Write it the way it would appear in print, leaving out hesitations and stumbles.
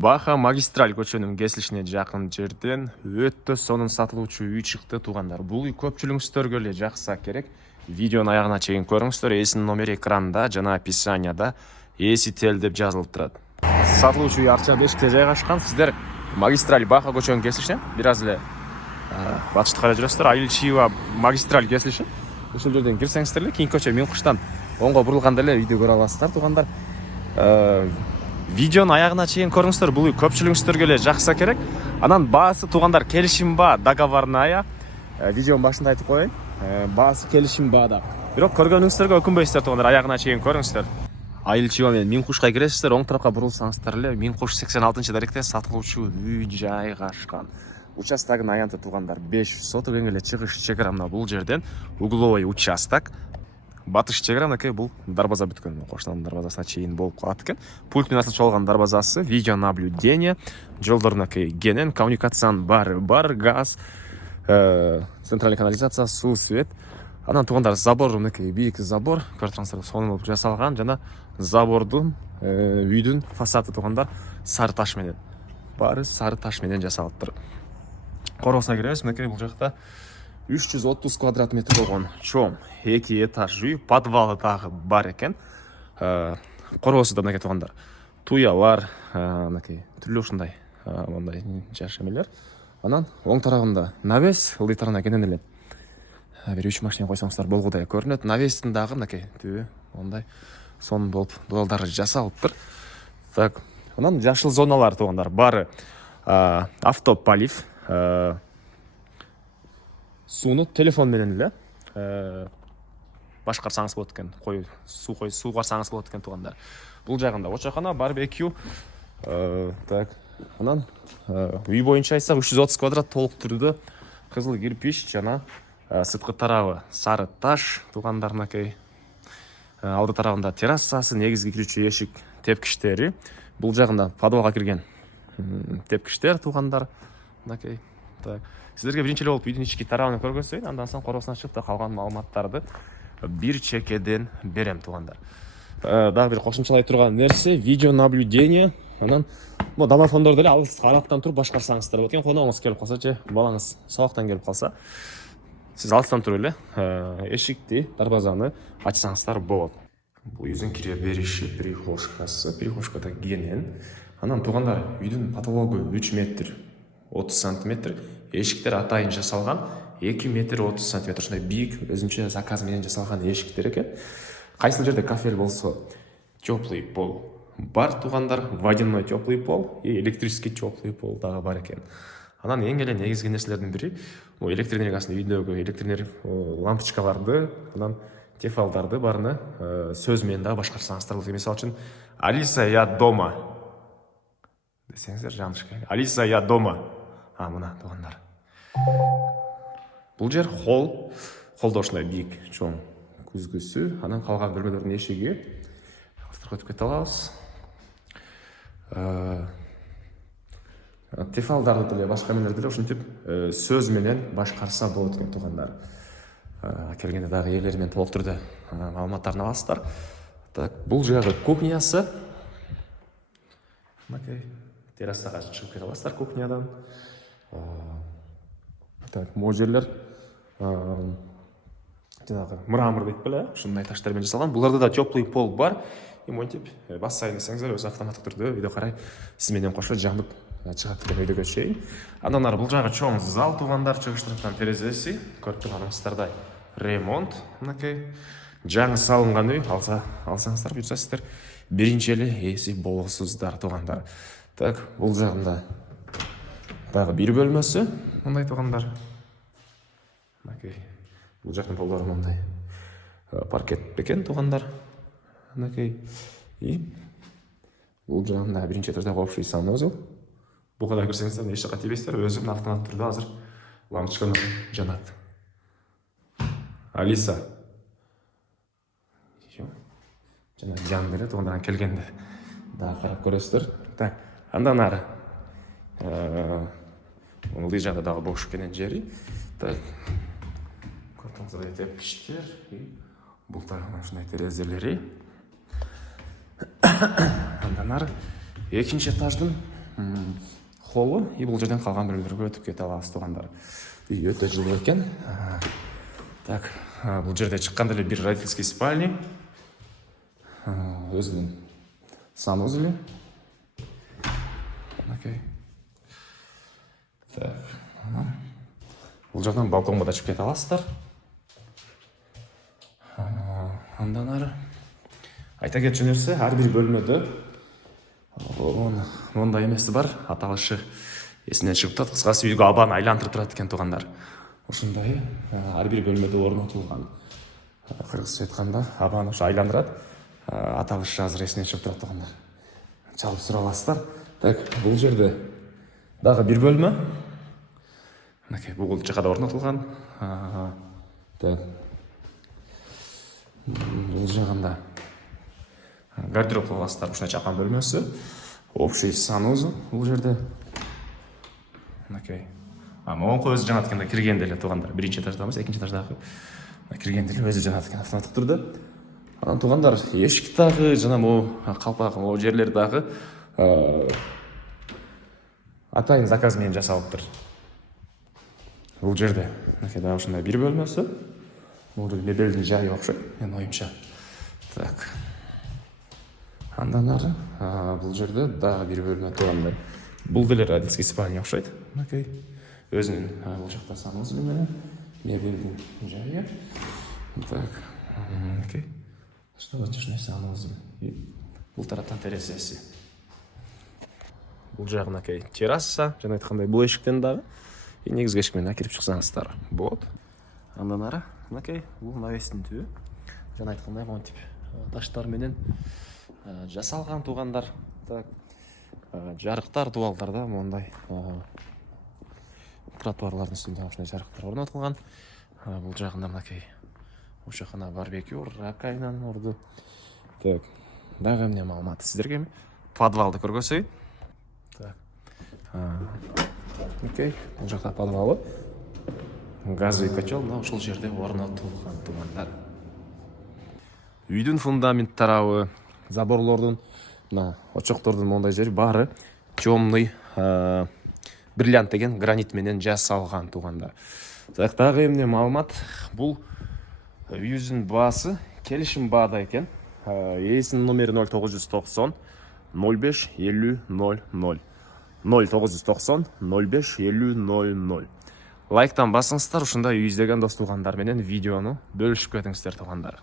Баха магистраль көчөнүн кесилишине жакын жерден өтө сонун сатылуучу үй чыкты туугандар. Бул үй көпчүлүгүңүздөргө эле жакса керек. Видеонун аягына чейин көрүңүздөр. Эсинин номери экранда жана описанияда Эсител деп жазылып турат. Сатылуучу үй Арча 5-те жайгашкан. Сиздер магистраль Баха көчөнүн кесилишине бир аз эле батышты карай жүрөсүздөр. Айылчиева магистраль кесилиши. Ушул жерден кирсеңиздер эле кийинки көчө Миңкуштан оңго бурулганда эле үйдү көрө аласыздар туугандар. Видеонун аягына чейин көрүңүздөр. Бул үй көпчүлүгүңүздөргө эле жакса керек. Анан баасы туугандар келишим баа, договорная. Видеонун башында айтып коеюн. Баасы келишим баада. Бирок көргөнүңүздөргө өкүнбөйсүздөр туугандар. Аягына чейин көрүңүздөр. Айылчиева менен Миңкушка киресиздер. Оң тарапка бурулсаңыздар эле Миңкуш 86-даректе сатылуучу үй жайгашкан. Участогунун аянты туугандар 500 соток эң эле чыгыш чек ара бул жерден угловой участок. Батыш чек ара бул дарбаза бүткөн, коштонун дарбазасына чейин болуп калат экен. Пульт менен ачылган дарбазасы, видео наблюдение, жолдорун кенен, коммуникациянын бар, газ, центральный канализация, суу, свет. Анан туугандар забор бийик забор, көрүп турсаңыздар, сонун болуп жасалган жана забордун үйдүн фасады туугандар сары таш менен. Баары сары таш менен жасалыптыр. Короосуна киребиз, бул жакта 330 квадрат метр болгон чоң 2 этаж үй, подвалы дагы бар экен. Короосу да туугандар туялар, түрлүү ушундай мондай жаш эмелер. Анан оң тарабында навес, ылдый тарабына кенен эле бир 3 машина койсоңуздар болгудай көрүнөт. Навестин дагы түбү мондай сонун болуп дуалдары жасалыптыр. Так, анан жашыл зоналар туугандар баары автополив, сууну телефон менен эле башкарсаңыз болот экен. Суу карсаңыз болот экен туугандар. Бул жагында очокана, барбекю. Так, анан үй боюнча айтсак 330 квадрат толук түрдө кызыл кирпич жана сырткы тарабы сары таш туугандар. Алды тарабында террасасы, негизги кирүүчү эшик тепкичтери. Бул жагында подвалга кирген тепкичтер туугандар. Так, сиздерге биринчи эле болуп үйдүн ички тарабын көргөзөйүн, андан соң короосуна чыгып да калган маалыматтарды бир чекеден берем туугандар. Дагы бир кошумчалай турган нерсе, видео наблюдение. Анан домофондорду эле алыс арактан туруп башкарсаңыздар болот экен. Коногуңуз келип калса же балаңыз сабактан келип калса, сиз алыстан туруп эле эшикти, дарбазаны ачсаңыздар болот. Бул үйдүн кире бериши, прихожкада кенен. Анан туугандар үйдүн потологу 3 метр 30 сантиметр, эшиктер атайын жасалган 2 метр 30 сантиметр. Ушундай бийик, өзүнчө заказ менен жасалган эшиктер экен. Кайсыл жерде кафель болсо теплый пол бар туугандар, водяной теплый пол и электрический теплый пол дагы бар экен. Анан эң эле негизги нерселердин бири электр энергиясын үйдөгү электр лампочкаларды, анан тефалдарды баарыны сөз менен дагы башкарсаңыздар болот. Мисалы үчүн Алиса, я дома десеңиздер жанышка. Алиса, я дома. Мына туугандар. Бул жер холдо ушундай бийик чоң күзгүсү, анан калган бөлмөлөрдүн эшиги. Авторго өтүп кете алабыз. Тефалдарды деле башка эмелерди деле ушинтип сөз менен башкарса болот экен туугандар. Келгенде дагы ээлери менен толук түрдө маалыматтарын аласыздар. Так, бул жагы кухнясы. Террасага чыгып кете аласыздар кухнядан. Так, могу жерлер жанагы мрамор дейт беле, ушундай таштар менен жасалган. Буларда да теплый пол бар. Монтип бассайын десеңиздер, өзү автоматтык түрдө үйдө карай сиз менен кошо жанып чыгат экен үйдөгө чейин. Андан ары бул жагы чоң зал туугандар, чыгыш тараптан терезеси, көрүп турганыңыздардай ремонт. Жаңы салынган үй, алсаңыздар буюрса сиздер биринчи эле ээси болосуздар туугандар. Так, бул жагында дагы бир бөлмөсү, мындай туугандар. Бул жактын полдору мындай паркет бекен туугандар. И бул жагында биринчи этажда общий санузел. Буга да кирсеңиздер эч жака тийбейсиздер, өзү автомат түрдө азыр лампочканы жанат. Алиса. Жана жанды эле туугандар келгенде дагы карап көрөсүздөр. Так, андан ары ылдый жагда дагы бош кенен жери. Так, көрүп тепкичтер, бул тагы ушундай терезелери. Андан ары экинчи этаждын холлы, и бұл жерден қалған бөлмелерге өтіп кете аласыз туғандар. Үй өте жылы екен. Так, бұл жерде шыққанда эле бир родительский спальня, өзінің санузелі. Окей. Так, бұл жерден балконға да шығып кете аласыздар. Андан ары айта кетчү нерсе, ар бир бөлмөдө мондай эмеси бар, аталышы эсинен чыгып турат. Кыскасы үйгө абаны айлантырып турат экен туугандар. Ушундай ар бир бөлмөдө орнотулган. Кыргызча айтканда абаны ошо айландырат. Аталышы азыр эсинен чыгып турат туугандар. Чалып сура аласыздар. Так, бул жерде дагы бир бөлмө. Мынакей бул жака да орнотулган. Так. Бул жагында гардероб кылып аласыздар, ушундай чакан бөлмөсү. Общий санузел бул жерде. Мынакей. Моңко өзү жанат экен да, киргенде эле туугандар. Биринчи этажда эмес, экинчи этаждагы киргенде эле өзү жанат экен, автоматтык турду. Анан туугандар, эшик дагы жана могу калпак, могу жерлер дагы атайын заказ менен жасалыптыр. Бул жерде мынакей дагы ушундай бир бөлмөсү. Бул мебелдин жайы окшойт, менин оюмча. Так. Андан ары бул жерде дагы бир бөлмө туугандар. Бул деле родительский спальня окшойт. Мынакей. Өзүнүн бул жакта санузелі менен мебелдин жайы. Так. Мынакей. Ушундай санузел. Бул тараптан терезеси. Бул жагы мынакей терраса, жана айткандай бул эшиктен дагы негизги эшик менен кирип чыксаңыздар болот. Андан ары мынакей бул навестин түбү. Жана айткандай монтип таштар менен жасалган туугандар. Так. Жарыктар дубалдарда мондай тротуарлардын үстүндө ушундай жарыктар орнотулган. Бул жагында мынакей ушакана барбекю, раковинанын орду. Так. Дагы эмне маалымат сиздерге подвалды көргөзөйүн. Так. Окей, бул жакта подвалы. Газовый котел мына ушул жерде орнотулган туугандар. Үйдүн фундамент тарабы, заборлордун, мына очоктордун мондай жери баары темный бриллиант деген гранит менен жасалган туугандар. Так, дагы эмне маалымат? Бул үйүбүздүн баасы келишим баада экен. Ээсинин номери 0990 05 50 00. 0990 05 50 00. Лайктан басыңыздар, ушундай үй издеген дос туугандар менен видеону бөлүшүп кетиңиздер туугандар.